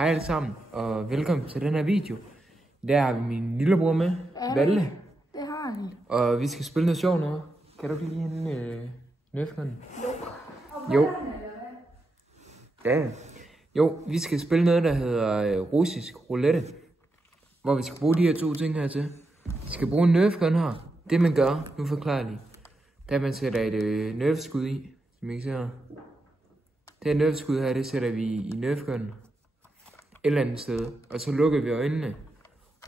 Hej alle sammen, og velkommen til den her video. Der har vi min lillebror med, Valle. Det har han. Og vi skal spille noget sjovt nu. Kan du ikke lige hente nøflen? Jo. Ja. Jo, vi skal spille noget, der hedder russisk roulette. Hvor vi skal bruge de her to ting her til. Vi skal bruge en nerfgun her. Det man gør, nu forklarer jeg lige. Der man sætter et nerfskud i, som I kan se her. Det her nerfskud her, det sætter vi i nerfgun et eller andet sted. Og så lukker vi øjnene.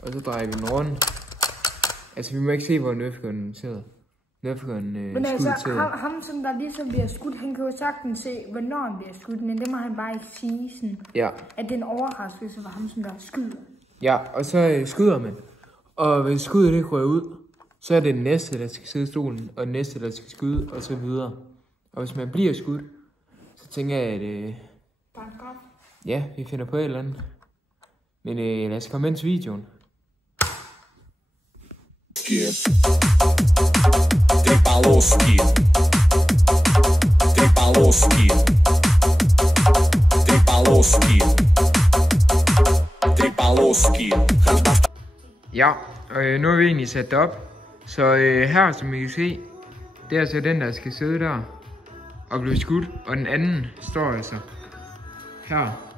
Og så drejer vi den rundt. Altså vi må ikke se, hvor nerfgunnen sidder. Men altså, ham som der ligesom bliver skudt, han kan jo sagtens se, hvornår han bliver skudt. Men det må han bare ikke sige sådan. Ja. At det er en overraskelse for ham, som der skyder. Ja, og så skyder man. Og hvis skuddet det rører ud, så er det den næste, der skal sidde i stolen. Og den næste, der skal skyde, og så videre. Og hvis man bliver skudt, så tænker jeg, at ja, vi finder på et eller andet. Men lad os komme ind til videoen. Трипаловский. Трипаловский. Трипаловский. Трипаловский. Ja, og nu har vi egentlig sat det op. Så her, som I kan se, det er altså den, der skal sidde der og blive skudt. Og den anden står altså her.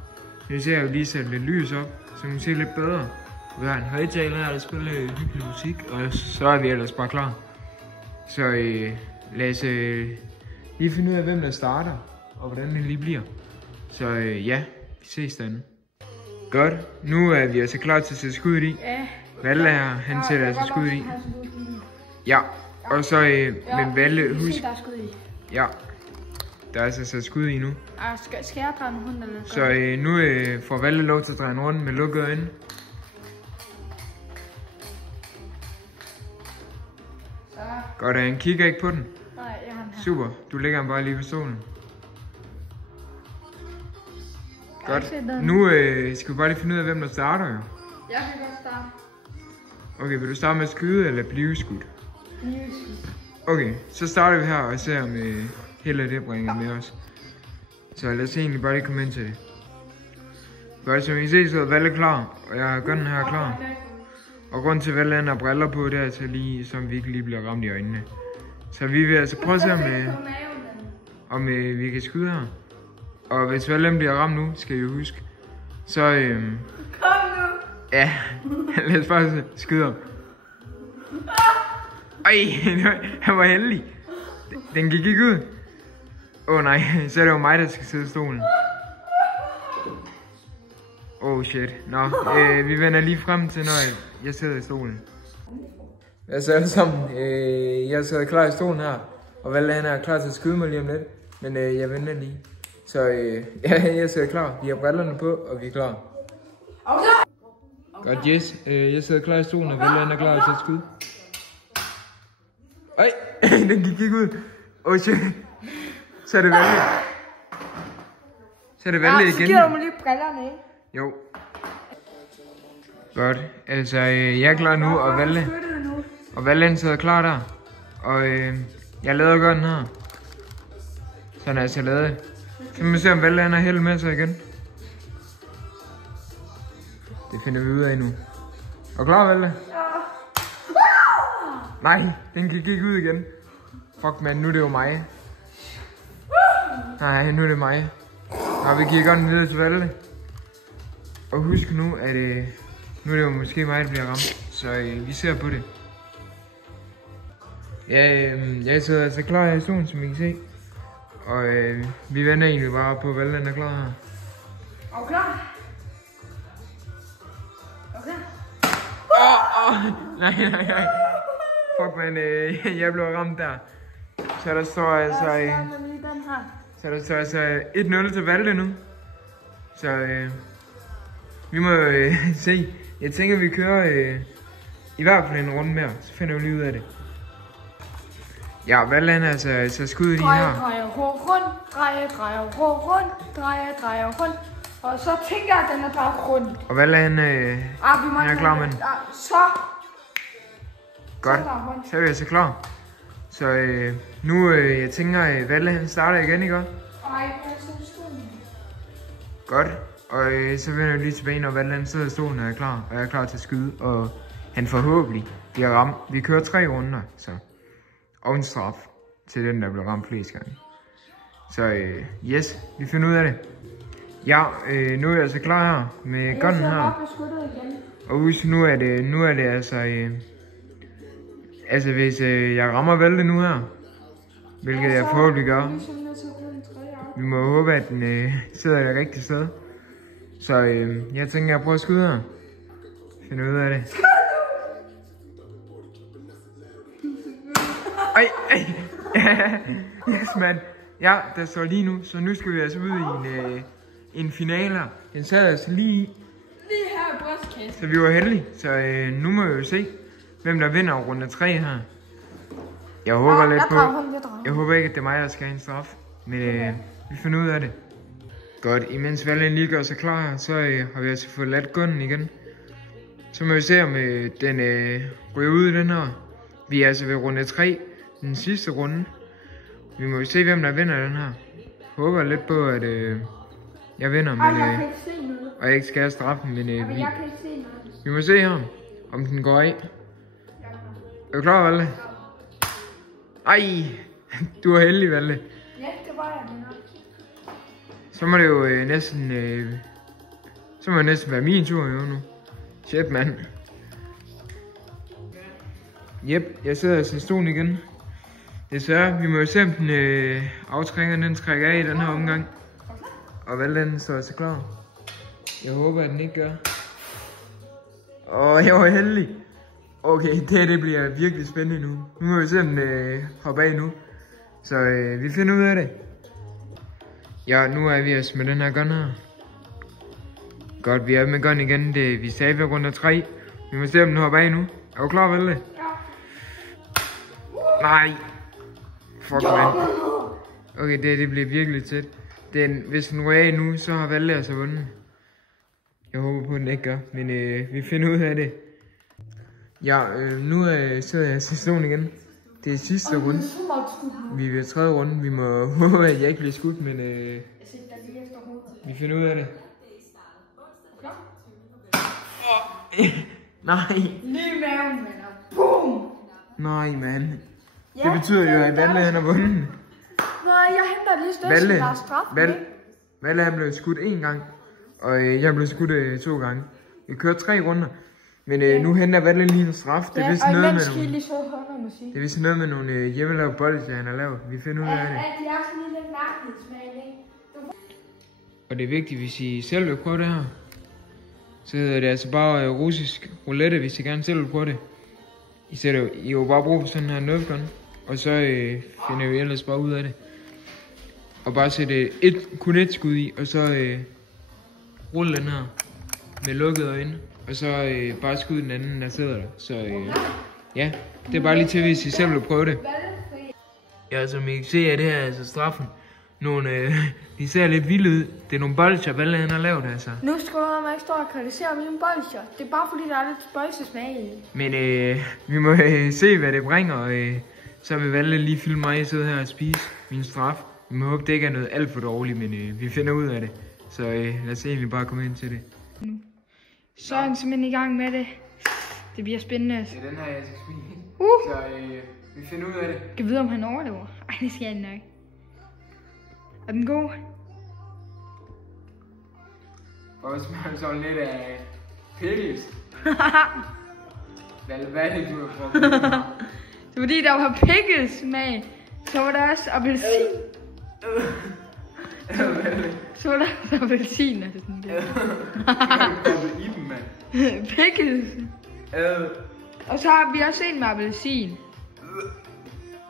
Nu ser jeg jo lige sætte lidt lys op, så man ser lidt bedre. Vi har en højtaler her, der spiller hyggelig musik, og så er vi ellers bare klar. Så lad os lige finde ud af, hvem der starter, og hvordan det lige bliver. Så ja, vi ses derinde. Godt, nu er vi altså klar til at sætte skuddet i. Ja. Valle her, han sætter altså skuddet i. Ja, og så men Valle, husk. Ja, der er altså sat skud i nu. Skal jeg dreje en rundt eller? Så nu får Valle lov til at dreje en rundt med lukkede øjne. Godt, han kigger ikke på den. Nej, jeg har den her. Super, du lægger den bare lige på stolen. Godt, nu skal vi bare lige finde ud af, hvem der starter jo. Jeg kan godt starte. Okay, vil du starte med at skyde eller blive skudt? Blive skudt. Okay, så starter vi her og ser om held af det bringer med os. Så lad os egentlig bare lige komme ind til det. Godt, som I ser, så er Valle klar, og jeg har gunnen her klar. Og grunden til, at Valle har briller på, det er altså lige, som vi ikke lige bliver ramt i øjnene. Så vi vil altså prøve at se, om vi kan skyde her. Og hvis Valle bliver ramt nu, skal I jo huske, så kom nu! Ja, lad os bare skyde ham. Ej, han var heldig. Den gik ikke ud. Nej, så er det jo mig, der skal sidde i stolen. Shit. Nå, vi vender lige frem til, når jeg sidder i stolen. Jeg sidder alle sammen. Jeg sidder klar i stolen her. Og Valle han er klar til at skyde mig lige om lidt. Men jeg venter lige. Så ja, jeg sidder klar. Vi har brillerne på, og vi er klar. Okay. Godt, yes. Jeg sidder klar i stolen, og Valle han er klar til at skyde. Ej, den gik ikke ud. Shit. Så er det Valle. Så er det Valle igen. Så giver du mig lige brillerne, ikke? Jo. Godt. Altså, jeg er klar nu, og Valle sidder klar der. Og jeg lader godt den her. Sådan altså lavet. Så må vi se, om Valle har held med sig igen. Det finder vi ud af nu. Og klar, Valle? Nej, den gik ikke ud igen. Fuck man, nu er det jo mig. Nej, nu er det mig. Nå, vi giver godt videre til Valle. Og husk nu, at nu er det jo måske mig, der bliver ramt. Så vi ser på det. Ja, jeg sidder altså klar her i stolen, som I kan se. Og vi venter egentlig bare på, at Valle er klar her. Og klar? Okay. Nej. Fuck man, jeg blev ramt der. Så der står altså 1-0 til Valle nu. Så vi må se. Jeg tænker, vi kører i hvert fald en runde mere. Så finder vi lige ud af det. Ja, Valle han er altså skuddet lige her. Drejer rundt. Og så tænker jeg, at den er drejet rundt. Og Valle han er klar med den. Så. Godt, så er vi altså klar. Så nu, jeg tænker, Valle han starter igen, ikke godt? Nej, jeg er så stolen. Godt. Og så vender jeg lige tilbage, når Valland sidder i stolen og er klar. Og jeg er klar til at skyde, og han forhåbentlig bliver ramt. Vi kører 3 runder, så. Og en straf til den, der bliver ramt flest gange. Så yes, vi finder ud af det. Ja, nu er jeg altså klar her med gunnen her. Og husk, nu er det altså hvis jeg rammer Valde nu her, hvilket jeg forhåbentlig gør. Vi må håbe, at den sidder i det rigtige sted. Så jeg tænker, jeg prøver at skyde her. Finder ud af det. Ej. Yes, man. Ja, der står lige nu, så nu skal vi altså ud i en finale. Den sad altså lige her i brystkassen. Så vi var heldige, så nu må vi jo se, hvem der vinder runde 3 her. Jeg håber lidt på, jeg håber ikke, at det er mig, der skal have en straf, men vi finder ud af det. Godt, imens Valland lige gør sig klar her, så har vi altså fået ladt gunnen igen. Så må vi se, om den ryger ud i den her. Vi er altså ved runde 3, den sidste runde. Vi må jo se, hvem der vinder den her. Håber lidt på, at jeg vinder, men, og jeg ikke skal have straffen, men vi må se her, om den går af. Er du klar, Valde? Ej, du er heldig, Valde. Ja, det var jeg. Så må det jo næsten, være min tur jo nu. Shit, mand. Jep, jeg sidder altså i stolen igen. Desværre, vi må jo se, om den aftrækker, den trækker af i den her omgang. Og Valland står altså klar. Jeg håber, at den ikke gør. Jeg var heldig. Okay, det bliver virkelig spændende nu. Nu må vi se, om den hopper af nu. Så vi finder ud af det. Ja, nu er vi altså med den her gun her. Godt, vi er med gun igen. Vi sagde ved runde 3. Vi må se, om den hopper af nu. Er du klar, Valde? Ja. Nej. Fuck, man. Okay, det bliver virkelig tæt. Hvis den ryger af nu, så har Valde altså vundet. Jeg håber på, at den ikke gør, men vi finder ud af det. Ja, nu sidder jeg i stolen igen. Det er sidste runde. Vi er ved 3. runde. Vi må håbe, at jeg ikke bliver skudt, men vi finder ud af det. Nej. Lige maven, venner. Boom! Nej, man. Det betyder jo, at Valde han har vundet. Nej, jeg henter lige størst, der er straf. Valde han blev skudt 1 gang, og jeg blev skudt 2 gange. Vi kørte 3 runder, men nu henter Valde lige en straf. Det er vist noget med nogle hjemmelavede bolde, han har lavet. Vi finder ud af det. De er sådan en lille mærkelighedsmaling. Og det er vigtigt, hvis I selv vil prøve det her, så hedder det altså bare russisk roulette, hvis I gerne selv vil prøve det. I jo bare brug for sådan her nerf gun, og så finder vi ellers bare ud af det. Og bare sætte kun et skud i, og så rulle den her med lukkede øjne, og så bare skyde den anden, der sidder der. Så ja, det er bare lige til, hvis I selv vil prøve det. Ja, som I kan se, er det her altså straffen. De ser lidt vilde ud. Det er nogle bolcher, Valde han har lavet, altså. Nu skal man ikke stå og kritisere mine bolcher. Det er bare fordi, der er lidt spøjsesmag i. Men vi må se, hvad det bringer, og så vil Valde lige filme mig sidde her og spise min straf. Vi må håbe, det ikke er noget alt for dårligt, men vi finder ud af det. Så lad os egentlig bare komme ind til det. Så er han simpelthen i gang med det. Det bliver spændende. Det er den her, jeg skal spise. Så vi finder ud af det. Kan vide, om han overlever? Ej, det skal jeg nok. Er den god? Og smager sådan lidt af pickles. Hvad er det, du har prøvet? Det er fordi, der var pickles-smag. Så var der også appelsin. Så var der også appelsin. Altså sådan det. I dem, mand. Pickles. Og så har vi også en med appelsin.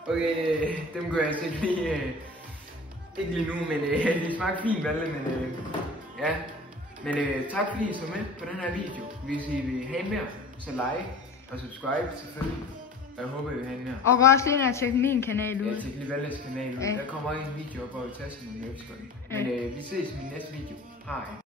Okay, dem gør jeg selv lige... Ikke lige nu, men det smager fint, Valde, men ja. Men tak fordi I så med på den her video. Hvis I vil have mere, så like og subscribe selvfølgelig. Og jeg håber, I vil have mere. Og gå også lige ind og tjekke min kanal ud. Ja, tjek lige Valdes kanal ud. Der kommer også en video op, hvor vi tager sådan nogle løbeskånd. Men vi ses i min næste video. Hej.